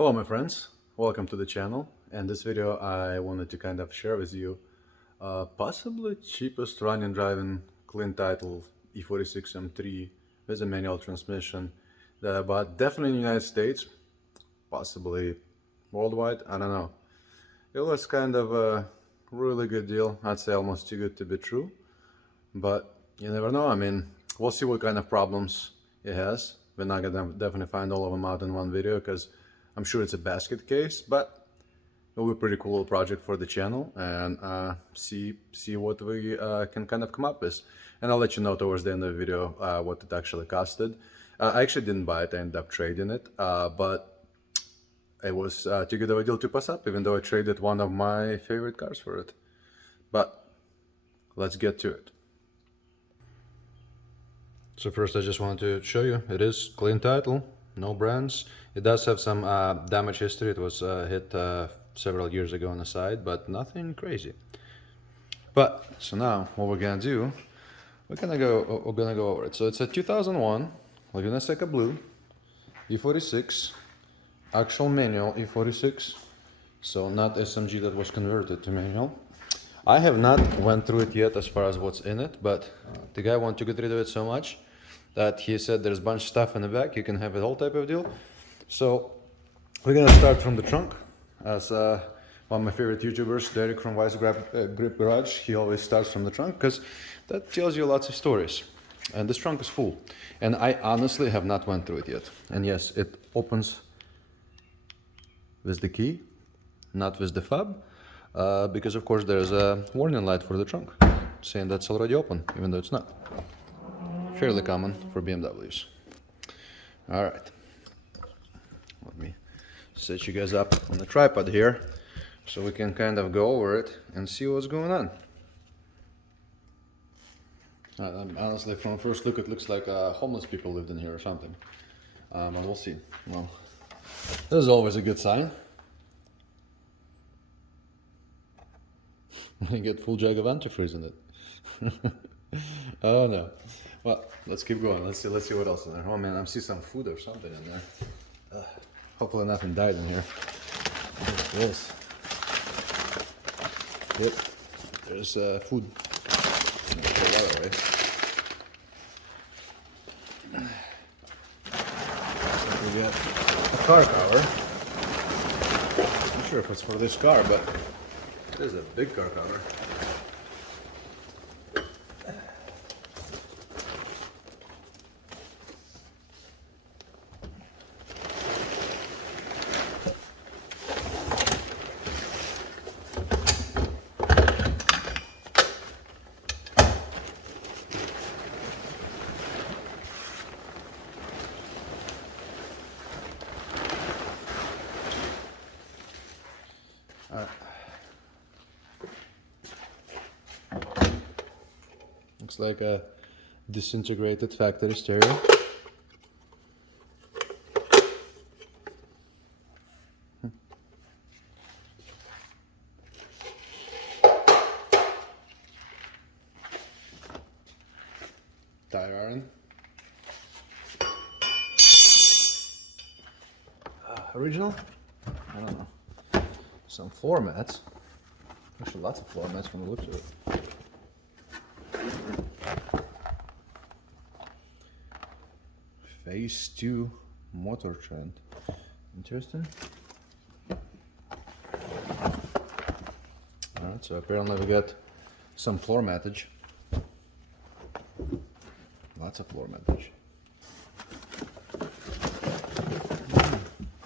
Hello my friends, welcome to the channel. And this video I wanted to kind of share with you possibly cheapest running driving clean title E46 M3 with a manual transmission that I bought definitely in the United States, possibly worldwide, I don't know. It was kind of a really good deal, I'd say almost too good to be true, but you never know. I mean, we'll see what kind of problems it has. We're not gonna definitely find all of them out in one video because I'm sure it's a basket case, but it'll be a pretty cool project for the channel and see what we can kind of come up with. And I'll let you know towards the end of the video what it actually costed. I actually didn't buy it, I ended up trading it, but it was too good of a deal to pass up, even though I traded one of my favorite cars for it. But let's get to it. So first I just wanted to show you, it is clean title, no brands. It does have some damage history. It was hit several years ago on the side, but nothing crazy. But so now what we're gonna do, we're gonna go over it. So it's a 2001 Laguna Seca Blue E46, actual manual E46, so not SMG that was converted to manual. I have not went through it yet as far as what's in it, but the guy wanted to get rid of it so much that he said there's a bunch of stuff in the back, you can have it all type of deal. So we're gonna start from the trunk. As one of my favorite YouTubers, Derek from Wise Grip Garage, he always starts from the trunk because that tells you lots of stories. And this trunk is full. And I honestly have not went through it yet. And yes, it opens with the key, not with the fob, because of course there's a warning light for the trunk saying that's already open, even though it's not. Fairly common for BMWs. All right, let me set you guys up on the tripod here so we can kind of go over it and see what's going on. Honestly, from first look, it looks like homeless people lived in here or something. And we'll see. Well, this is always a good sign. You get full jug of antifreeze in it. Oh no. Well, let's keep going. Let's see what else in there. Oh man, I see some food or something in there. Hopefully nothing died in here. What's this? Yep, there's food. Throw a lot away. So we got a car cover. Not sure if it's for this car, but it is a big car cover. Looks like a disintegrated factory stereo. Tire iron. Original? I don't know. Some floor mats. Actually, lots of floor mats from the looks of it. Phase 2 motor trend. Interesting. Alright, so apparently we got some floor mattage. Lots of floor mattage.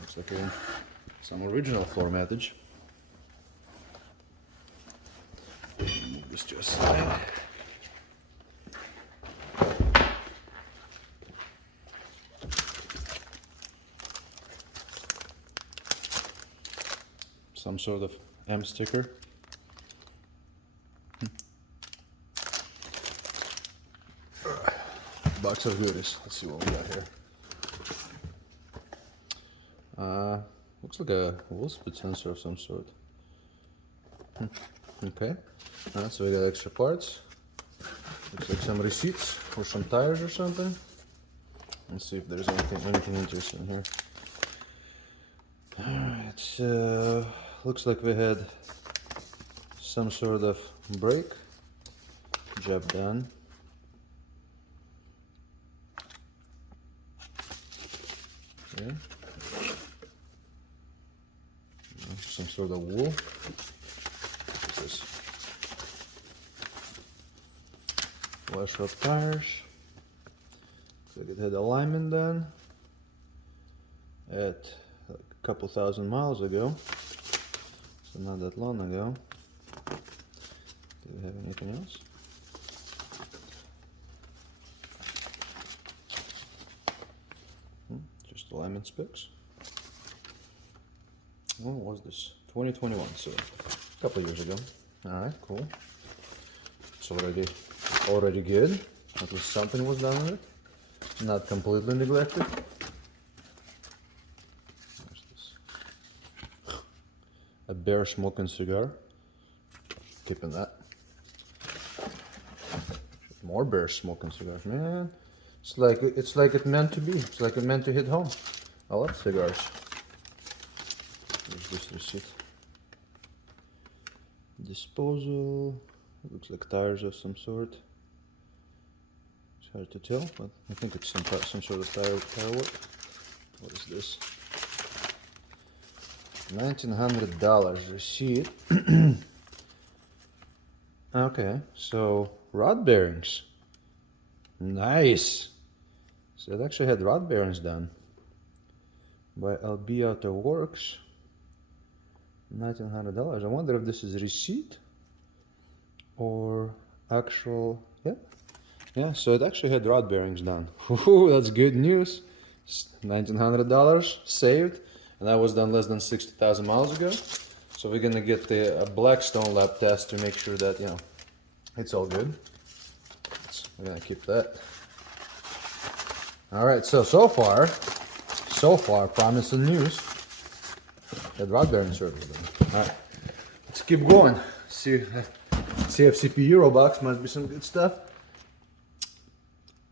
Looks like some original floor mattage. Move this to a side. Some sort of M sticker. Box of goodies. Let's see what we got here. Looks like a wheel speed sensor of some sort. Okay. Alright, so we got extra parts. Looks like some receipts for some tires or something. Let's see if there's anything interesting here. Alright, looks like we had some sort of break. Job done. Okay. Some sort of wool. What's this? Flash rod tires. Looks like it had alignment done at like a couple thousand miles ago, so not that long ago. Do we have anything else? Just alignment specs. When was this? 2021, so a couple years ago. Alright, cool. It's already good. At least something was done with it. Not completely neglected. What's this? A bear smoking cigar. Keeping that. More bears smoking cigars, man. It's like it meant to be. It's like it meant to hit home. I love cigars. Where's this receipt? Disposal. Looks like tires of some sort. It's hard to tell, but I think it's some sort of tire work. What is this? $1,900 receipt. Okay, so rod bearings. Nice. So it actually had rod bearings done by LB Auto Works. $1,900. I wonder if this is a receipt or actual. Yeah, so it actually had rod bearings done. Ooh, that's good news. $1,900 saved, and that was done less than 60,000 miles ago. So we're gonna get the Blackstone lab test to make sure that, you know, it's all good. We're gonna keep that. All right, so far, promising news. That rod bearing service done. All right, let's keep going. CFCP Eurobox must be some good stuff.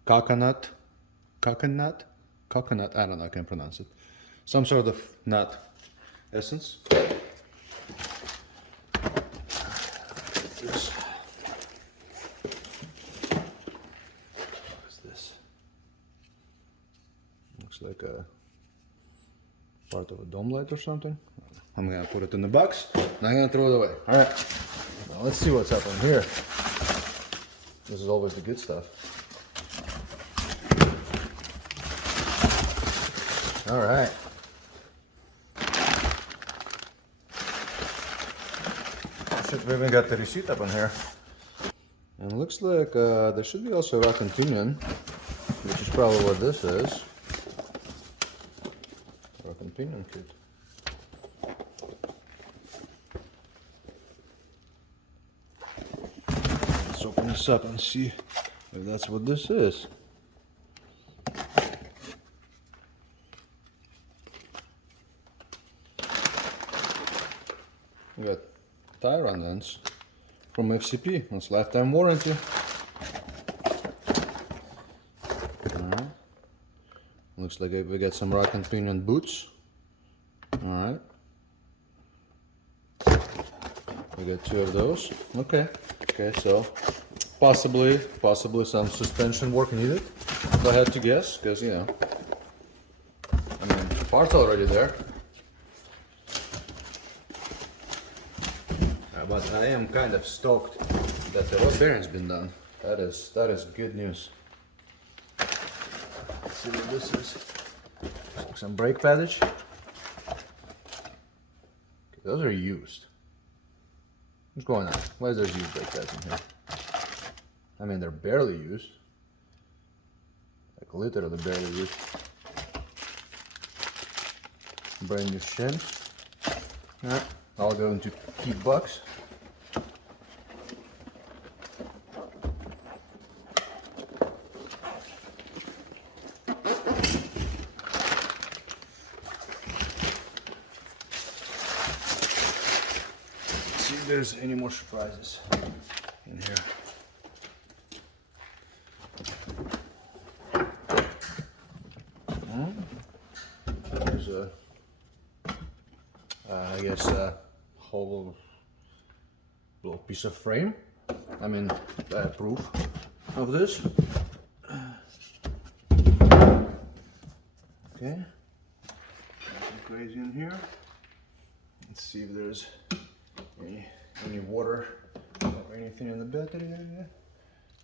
Coconut, I don't know, I can't pronounce it. Some sort of nut essence. What's this? Looks like a part of a dome light or something. I'm gonna put it in the box and I'm gonna throw it away. All right, now let's see what's up in here. This is always the good stuff. All right. We even got the receipt up in here. And it looks like there should be also a rack and pinion, which is probably what this is. Rack and pinion kit. Let's open this up and see if that's what this is. We got tire undents from FCP. That's lifetime warranty. Alright. Looks like we got some rack and pinion boots. Alright. We got 2 of those. Okay, so possibly some suspension work needed, if I had to guess, because, you know, I mean, the part's already there. But I am kind of stoked that the rod bearing's been done. That is good news. Let's see what this is. Like some brake paddage. Okay, those are used. What's going on? Why is there used brake pads in here? I mean, they're barely used. Like literally barely used. Brand new shim. Alright, I'll go into keep box. See if there's any more surprises in here. There's a I guess a whole little piece of frame. I mean, proof of this. Okay, nothing crazy in here. Let's see if there's any water or anything in the battery area.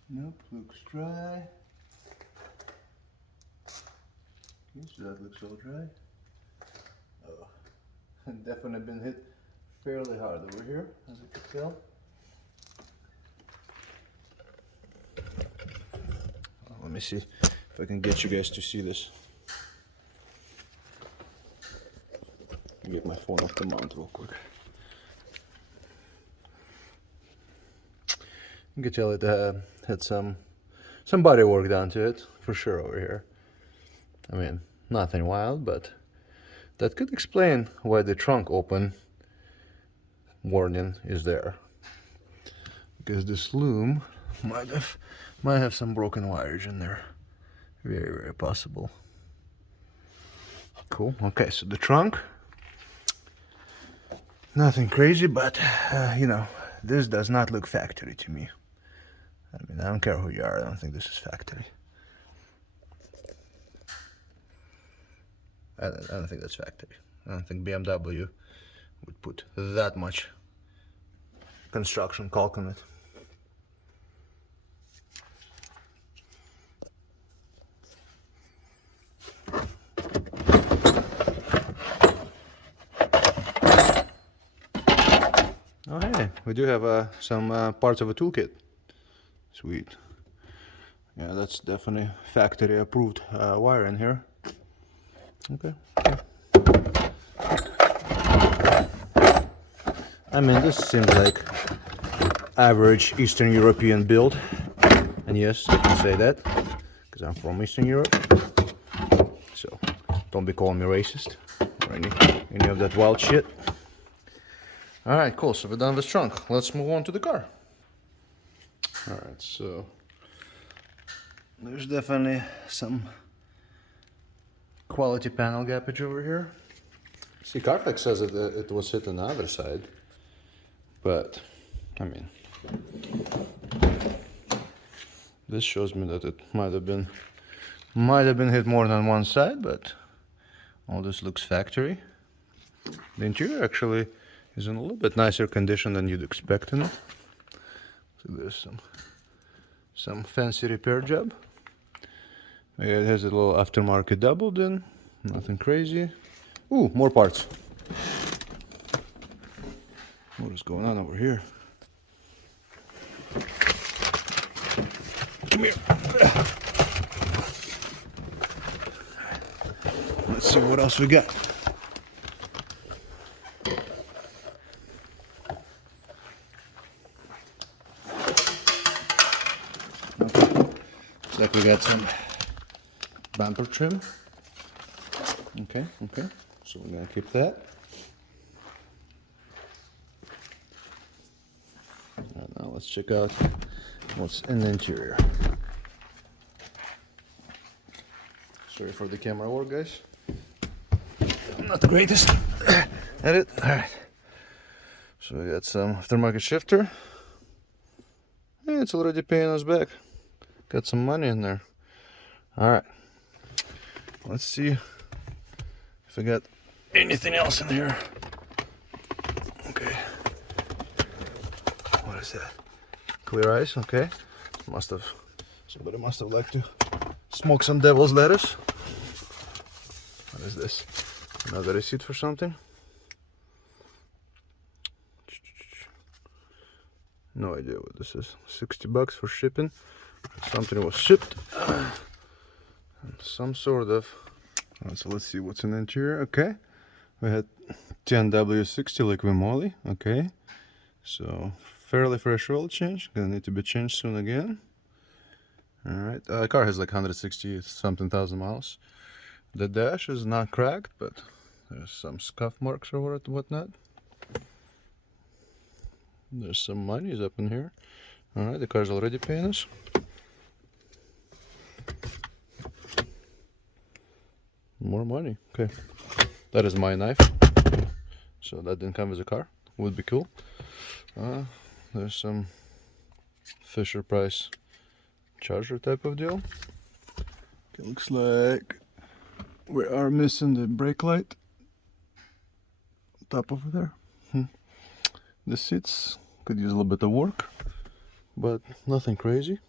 Nope, looks dry. Okay, so that looks all dry. Oh, definitely been hit fairly hard over here, as you can tell. Let me see if I can get you guys to see this. Get my phone off the mount real quick. You can tell it had some body work done to it for sure over here. I mean, nothing wild, but that could explain why the trunk open warning is there. Because this loom might have some broken wires in there. Very, very possible. Cool. Okay, so the trunk. Nothing crazy, but you know, this does not look factory to me. I mean, I don't care who you are, I don't think this is factory. I don't think that's factory. I don't think BMW would put that much construction caulk on it. Oh hey, we do have some parts of a toolkit. Sweet. Yeah, that's definitely factory approved wire in here. Okay. I mean, this seems like average Eastern European build. And yes, I can say that, because I'm from Eastern Europe. So, don't be calling me racist or any of that wild shit. Alright, cool, so we're done with trunk. Let's move on to the car. Alright, so there's definitely some quality panel gappage over here. See, Carfax says it was hit on the other side, but I mean, this shows me that it might have been hit more than one side, but all this looks factory. The interior actually is in a little bit nicer condition than you'd expect in it. So there's some fancy repair job. It has a little aftermarket doubled in, nothing crazy. Ooh, more parts. What is going on over here? Come here. Let's see what else we got. Looks like we got some bumper trim. Okay, so we're gonna keep that. Now let's check out what's in the interior. Sorry for the camera work, guys. I'm not the greatest at it. Alright. So we got some aftermarket shifter. Yeah, it's already paying us back. Got some money in there. Alright. Let's see if I got anything else in here. Okay. What is that? Clear ice, okay. Somebody must have liked to smoke some devil's lettuce. What is this? Another receipt for something? No idea what this is. $60 for shipping. Something was shipped. Some sort of. So let's see what's in the interior. Okay. We had 10W60 liquid moly. Okay. So fairly fresh oil change. Gonna need to be changed soon again. Alright. The car has like 160 something thousand miles. The dash is not cracked, but there's some scuff marks or whatnot. There's some monies up in here. Alright, the car's already paying us. More money. Okay. That is my knife. So that didn't come with a car. Would be cool. There's some Fisher Price charger type of deal. It looks like we are missing the brake light top over there. The seats could use a little bit of work, but nothing crazy.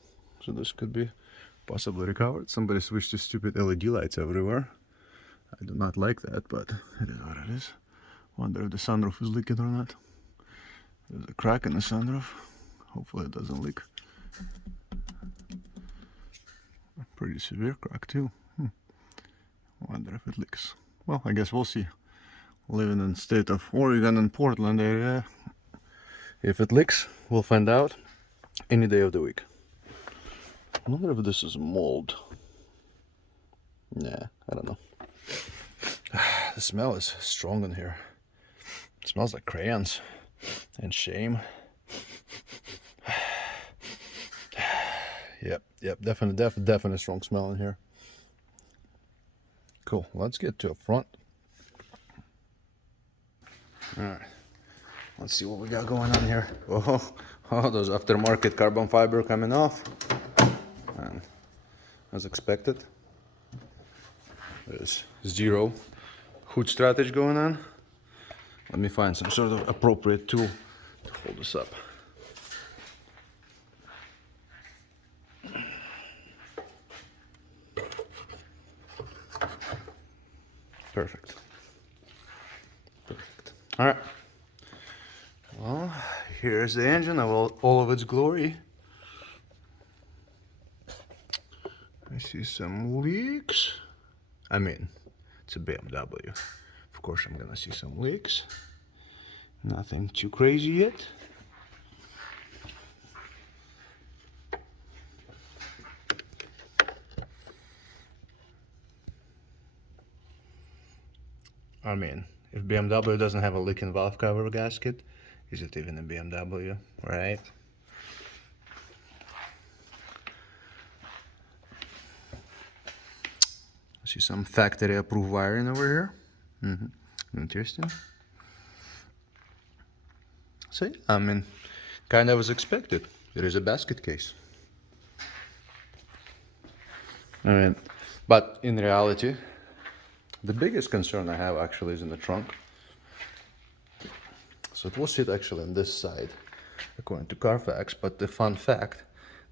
So this could be possibly recovered. Somebody switched to stupid LED lights everywhere. I do not like that, but it is what it is. Wonder if the sunroof is leaking or not. There's a crack in the sunroof. Hopefully it doesn't leak. A pretty severe crack too. Wonder if it leaks. Well, I guess we'll see. Living in the state of Oregon and Portland area. If it leaks, we'll find out any day of the week. I wonder if this is mold. Nah, I don't know. The smell is strong in here. It smells like crayons and shame. Yep, definitely strong smell in here. Cool, let's get to up front. Alright, let's see what we got going on here. Oh, those aftermarket carbon fiber coming off. And as expected, there's zero hood strategy going on. Let me find some sort of appropriate tool to hold this up. Perfect. All right. Well, here's the engine of all of its glory. I see some leaks. I mean, it's a BMW. Of course I'm gonna see some leaks. Nothing too crazy yet. I mean, if BMW doesn't have a leaking valve cover gasket, is it even a BMW, right? I see some factory approved wiring over here. Interesting. See, I mean, kind of as expected. There is a basket case. I mean, but in reality, the biggest concern I have actually is in the trunk. So it will sit actually on this side, according to Carfax, but the fun fact,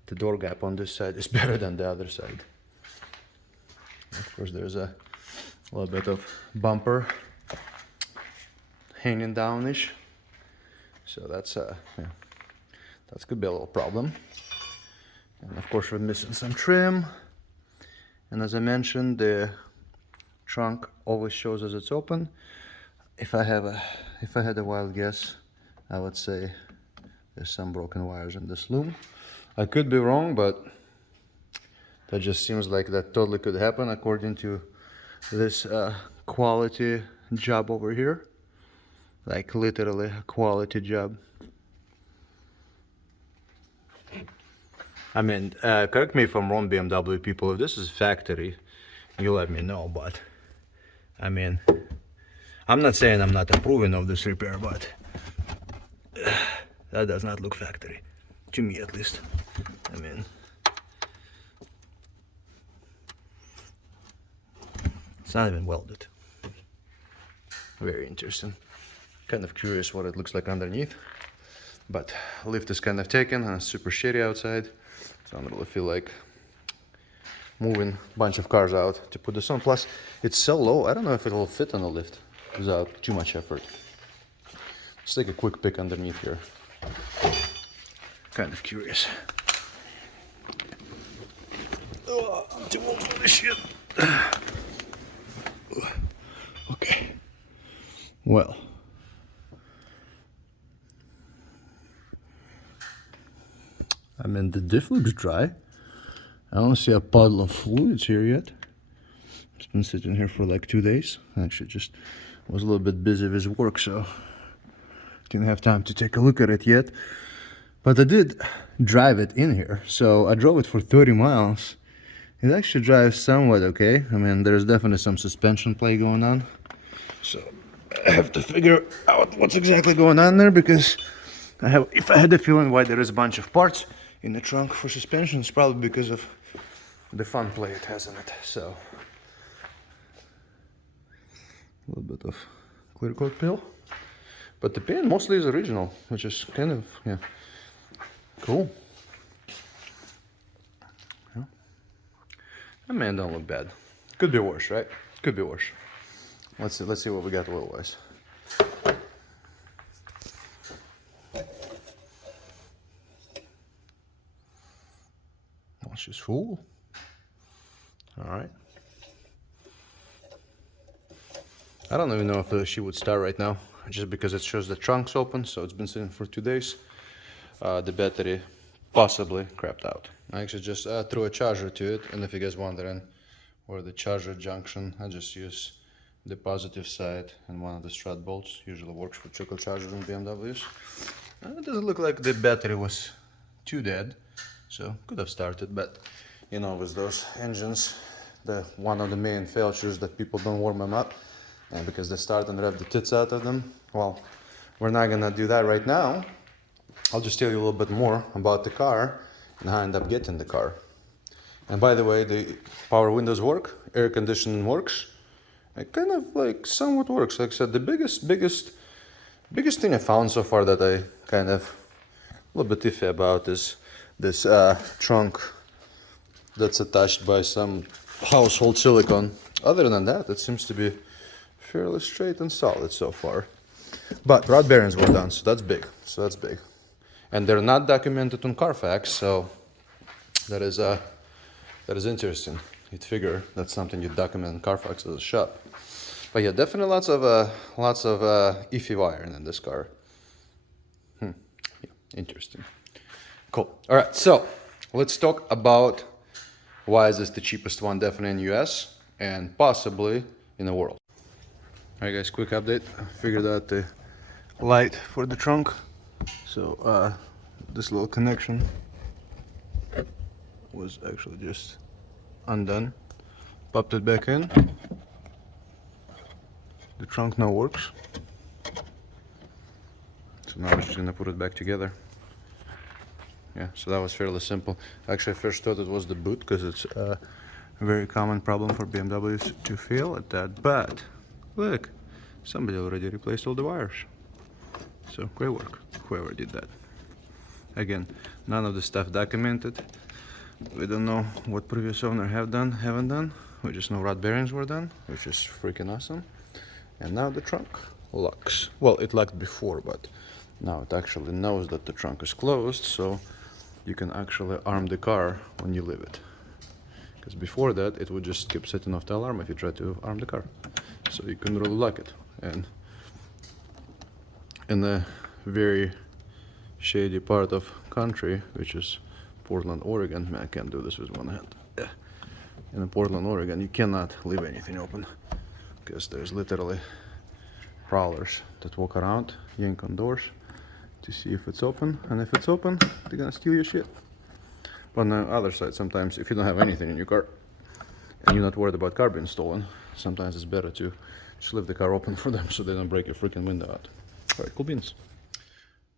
the door gap on this side is better than the other side. Of course, there's a little bit of bumper hanging downish. So that's yeah, that could be a little problem. And of course, we're missing some trim. And as I mentioned, the trunk always shows as it's open. If I had a wild guess, I would say there's some broken wires in this loom. I could be wrong, but that just seems like that totally could happen according to this quality job over here. Like literally a quality job. I mean, correct me if I'm wrong, BMW people, if this is factory, you let me know, but I mean, I'm not saying I'm not approving of this repair, but that does not look factory, to me at least. I mean, it's not even welded. Very interesting. Kind of curious what it looks like underneath, but lift is kind of taken and it's super shitty outside, so I don't really feel like moving a bunch of cars out to put this on. Plus, it's so low, I don't know if it'll fit on the lift without too much effort. Let's take a quick pick underneath here. Kind of curious. Oh, I'm too old for this shit. Okay. Well. I mean, the diff looks dry. I don't see a puddle of fluids here yet. It's been sitting here for like 2 days. Actually, just was a little bit busy with work, so didn't have time to take a look at it yet. But I did drive it in here. So I drove it for 30 miles. It actually drives somewhat okay. I mean, there's definitely some suspension play going on. So I have to figure out what's exactly going on there, because if I had the feeling why there is a bunch of parts in the trunk for suspension, it's probably because of the fun play it has in it. So a little bit of clear coat peel, but the pin mostly is original, which is kind of, yeah, cool. Yeah. That man don't look bad. Could be worse, right? Could be worse. Let's see what we got oil-wise. Well, she's full. All right. I don't even know if she would start right now, just because it shows the trunk's open, so it's been sitting for 2 days. The battery possibly crapped out. I actually just threw a charger to it, and if you guys wondering where the charger junction, I just use the positive side and one of the strut bolts. Usually works for trickle chargers in BMWs. It doesn't look like the battery was too dead, so could have started, but you know, with those engines, one of the main features that people don't warm them up, and because they start and rev the tits out of them. Well, we're not gonna do that right now. I'll just tell you a little bit more about the car and how I end up getting the car. And by the way, the power windows work, air conditioning works. It kind of like somewhat works. Like I said, the biggest thing I found so far that I kind of a little bit iffy about is this trunk that's attached by some household silicone. Other than that, it seems to be fairly straight and solid so far. But rod bearings were done, so that's big. And they're not documented on Carfax, so that is interesting. You'd figure that's something you document in Carfax as a shop. But yeah, definitely lots of iffy wiring in this car. Yeah, interesting. Cool. All right, so let's talk about why is this the cheapest one, definitely in US and possibly in the world. All right, guys, quick update. I figured out the light for the trunk. So this little connection was actually just undone. Popped it back in. The trunk now works. So now we're just gonna put it back together. Yeah, so that was fairly simple. Actually, I first thought it was the boot, because it's a very common problem for BMWs to fail at that. But look, somebody already replaced all the wires. So great work, whoever did that. Again, none of the stuff documented. We don't know what previous owner haven't done. We just know rod bearings were done, which is freaking awesome. And now the trunk locks. Well, it locked before, but now it actually knows that the trunk is closed, so you can actually arm the car when you leave it. Because before that, it would just keep setting off the alarm if you try to arm the car. So you can really lock it. And in a very shady part of country, which is Portland, Oregon. Man, I can't do this with one hand. Yeah. In Portland, Oregon, you cannot leave anything open, because there's literally prowlers that walk around, yank on doors to see if it's open, and if it's open, they're gonna steal your shit. But on the other side, sometimes if you don't have anything in your car and you're not worried about car being stolen, sometimes it's better to just leave the car open for them so they don't break your freaking window out. All right, cool beans.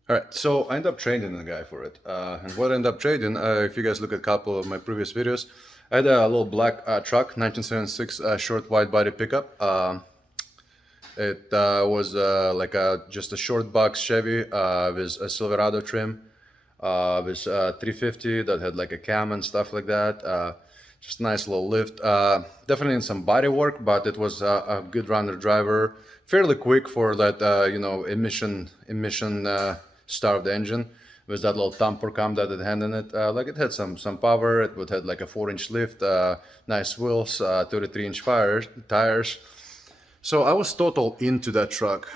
All right, so I ended up trading the guy for it. And what I ended up trading, if you guys look at a couple of my previous videos, I had a little black truck, 1976 short wide body pickup. It was like just a short box Chevy with a Silverado trim, with 350 that had like a cam and stuff like that. Just nice little lift. Definitely in some body work, but it was a good runner driver. Fairly quick for that, you know, emission starved engine, with that little tamper cam that it had in it. Like it had some power. It would have like a 4-inch lift, nice wheels, 33-inch tires. So I was total into that truck,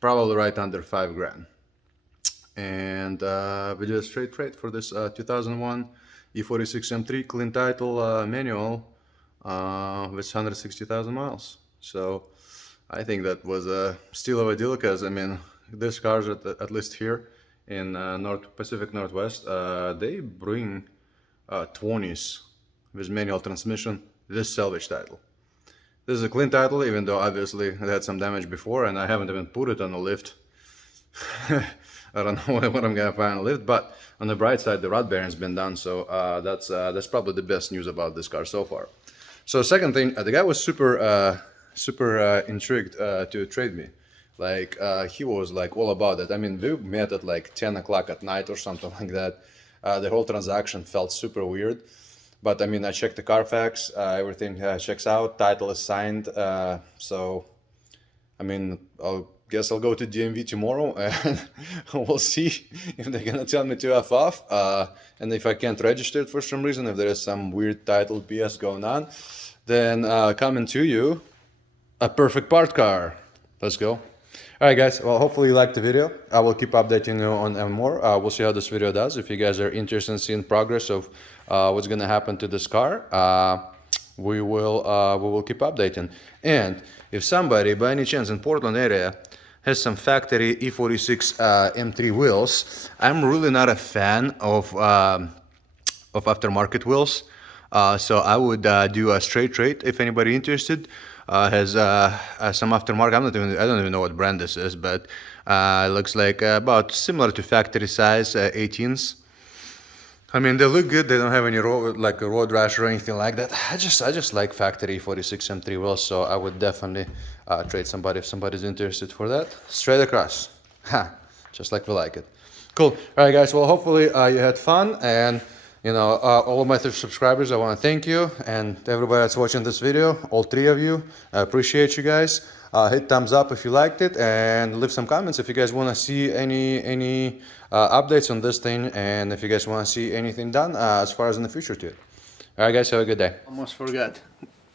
probably right under $5,000. And we did a straight trade for this 2001 E46 M3 clean title manual with 160,000 miles. So I think that was a steal of a deal, because I mean, these cars at least here in Pacific Northwest, they bring 20s with manual transmission, this salvage title. This is a clean title, even though obviously it had some damage before, and I haven't even put it on the lift. I don't know what I'm gonna find on the lift, but on the bright side, the rod bearing's been done, so that's probably the best news about this car so far. So second thing, the guy was super intrigued to trade me. Like he was like all about it. I mean, we met at like 10 o'clock at night or something like that. The whole transaction felt super weird. But I mean, I checked the Carfax, everything checks out, title is signed. So, I mean, guess I'll go to DMV tomorrow and we'll see if they're gonna tell me to F off. And if I can't register it for some reason, if there is some weird title BS going on, then coming to you, a perfect part car. Let's go. Alright guys, well hopefully you liked the video. I will keep updating you on more. We'll see how this video does. If you guys are interested in seeing progress of what's gonna happen to this car, we will keep updating. And if somebody by any chance in Portland area has some factory E46 M3 wheels, I'm really not a fan of aftermarket wheels. So I would do a straight trade if anybody interested. Has some aftermarket. I don't even know what brand this is, but it looks like about similar to factory size 18s. I mean, they look good. They don't have any like a road rash or anything like that. I just like factory 46 M3 wheels, so I would definitely trade somebody if somebody's interested for that. Straight across, just like we like it. Cool. All right, guys. Well, hopefully you had fun, and you know, all of my subscribers, I want to thank you, and everybody that's watching this video, all three of you, I appreciate you guys. Hit thumbs up if you liked it, and leave some comments if you guys want to see any updates on this thing, and if you guys want to see anything done as far as in the future to it. All right, guys, have a good day. Almost forgot.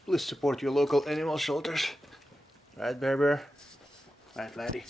Please support your local animal shelters. Right, Bear Bear? Right, Laddie?